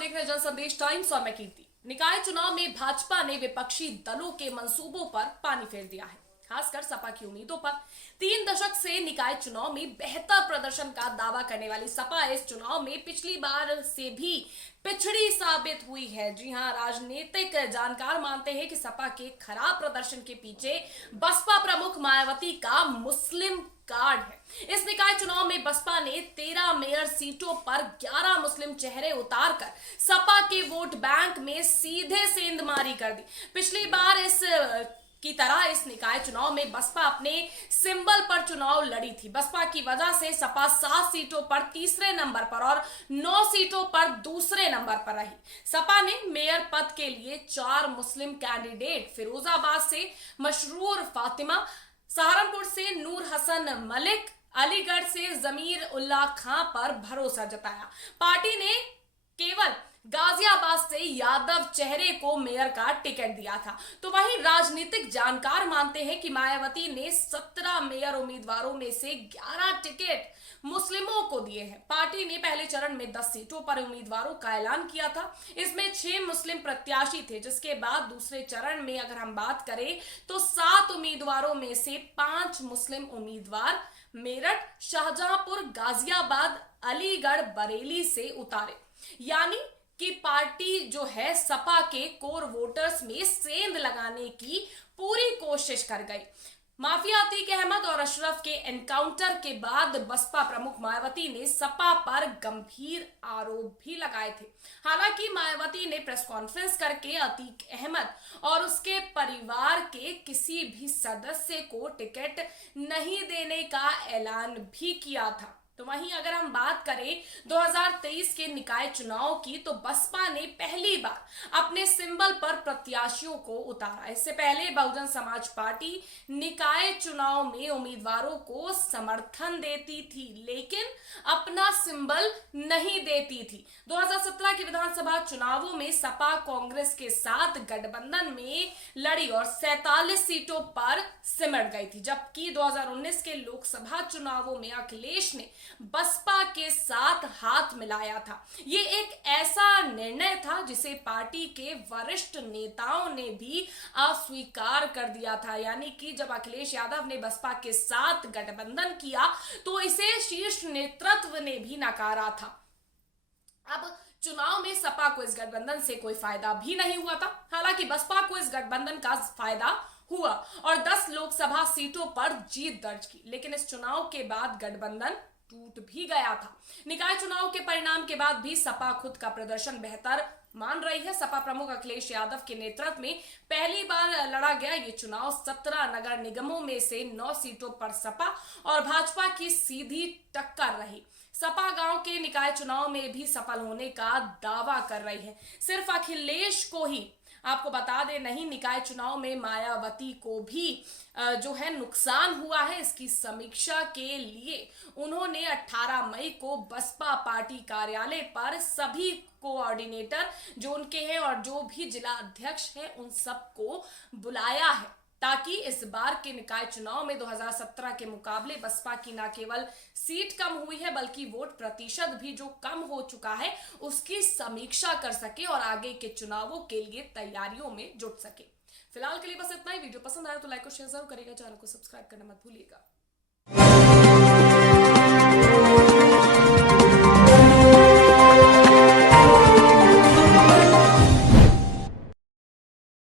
देख रहे हैं जन संदेश टाइम्स और मैं कीर्ति। निकाय चुनाव में भाजपा ने विपक्षी दलों के मंसूबों पर पानी फेर दिया है, खासकर सपा की उम्मीदों पर। 3 दशक से निकाय चुनाव में बेहतर प्रदर्शन का दावा करने वाली सपा इस चुनाव में पिछली बार से भी पिछड़ी साबित हुई है। जी हां, राजनीतिक जानकार मानते हैं कि सपा के खराब प्रदर्शन के पीछे बसपा प्रमुख मायावती का मुस्लिम कार्ड है। इस निकाय चुनाव में बसपा ने 13 मेयर सीटों पर 11 मुस्लिम चेहरे उतारकर सपा के वोट बैंक में सीधे सेंधमारी कर दी। पिछली बार की तरह इस निकाय चुनाव में बसपा अपने सिंबल पर चुनाव लड़ी थी। बसपा की वजह से सपा 7 सीटों पर तीसरे नंबर पर और 9 सीटों पर दूसरे नंबर पर रही। सपा ने मेयर पद के लिए 4 मुस्लिम कैंडिडेट फिरोजाबाद से मशरूर फातिमा, सहारनपुर से नूर हसन मलिक, अलीगढ़ से जमीर उल्लाह खां पर भरोसा जताया। पार्टी ने केवल गाजियाबाद से यादव चेहरे को मेयर का टिकट दिया था। तो वहीं राजनीतिक जानकार मानते हैं कि मायावती ने 17 मेयर उम्मीदवारों में से 11 टिकट मुस्लिमों को दिए हैं। पार्टी ने पहले चरण में 10 सीटों पर उम्मीदवारों का ऐलान किया था। इसमें 6 मुस्लिम प्रत्याशी थे, जिसके बाद दूसरे चरण में अगर हम बात करें तो 7 उम्मीदवारों में से 5 मुस्लिम उम्मीदवार मेरठ, शाहजहांपुर, गाजियाबाद, अलीगढ़, बरेली से उतारे। यानी कि पार्टी जो है सपा के कोर वोटर्स में सेंध लगाने की पूरी कोशिश कर गई। माफिया अतीक अहमद और अशरफ के एनकाउंटर के बाद बसपा प्रमुख मायावती ने सपा पर गंभीर आरोप भी लगाए थे। हालांकि मायावती ने प्रेस कॉन्फ्रेंस करके अतीक अहमद और उसके परिवार के किसी भी सदस्य को टिकट नहीं देने का ऐलान भी किया था। तो वहीं अगर हम बात करें 2023 के निकाय चुनाव की, तो बसपा ने पहली बार अपने सिंबल पर प्रत्याशियों को उतारा। इससे पहले बहुजन समाज पार्टी निकाय चुनाव में उम्मीदवारों को समर्थन देती थी, लेकिन अपना सिंबल नहीं देती थी। 2017 के विधानसभा चुनावों में सपा कांग्रेस के साथ गठबंधन में लड़ी और 47 सीटों पर सिमट गई थी, जबकि 2019 के लोकसभा चुनावों में अखिलेश ने बसपा के साथ हाथ मिलाया था। ये एक ऐसा निर्णय था जिसे पार्टी के वरिष्ठ नेताओं ने भी अस्वीकार कर दिया था। यानी कि जब अखिलेश यादव ने बसपा के साथ गठबंधन किया तो इसे शीर्ष नेतृत्व ने भी नकारा था। अब चुनाव में सपा को इस गठबंधन से कोई फायदा भी नहीं हुआ था। हालांकि बसपा को इस गठबंधन का फायदा हुआ और 10 लोकसभा सीटों पर जीत दर्ज की, लेकिन इस चुनाव के बाद गठबंधन टूट भी गया था। निकाय चुनाव के परिणाम के बाद भी सपा खुद का प्रदर्शन बेहतर मान रही है। सपा प्रमुख अखिलेश यादव के नेतृत्व में पहली बार लड़ा गया ये चुनाव 17 नगर निगमों में से 9 सीटों पर सपा और भाजपा की सीधी टक्कर रही। सपा गांव के निकाय चुनाव में भी सफल होने का दावा कर रही है। सिर्फ अखिलेश को ही आपको बता दें नहीं, निकाय चुनाव में मायावती को भी जो है नुकसान हुआ है। इसकी समीक्षा के लिए उन्होंने 18 मई को बसपा पार्टी कार्यालय पर सभी कोऑर्डिनेटर जो उनके हैं और जो भी जिला अध्यक्ष हैं उन सबको बुलाया है, ताकि इस बार के निकाय चुनाव में 2017 के मुकाबले बसपा की न केवल सीट कम हुई है बल्कि वोट प्रतिशत भी जो कम हो चुका है उसकी समीक्षा कर सके और आगे के चुनावों के लिए तैयारियों में जुट सके। फिलहाल के लिए बस इतना ही। वीडियो पसंद आया तो लाइक और शेयर जरूर करिएगा, चैनल को सब्सक्राइब करना मत भूलिएगा।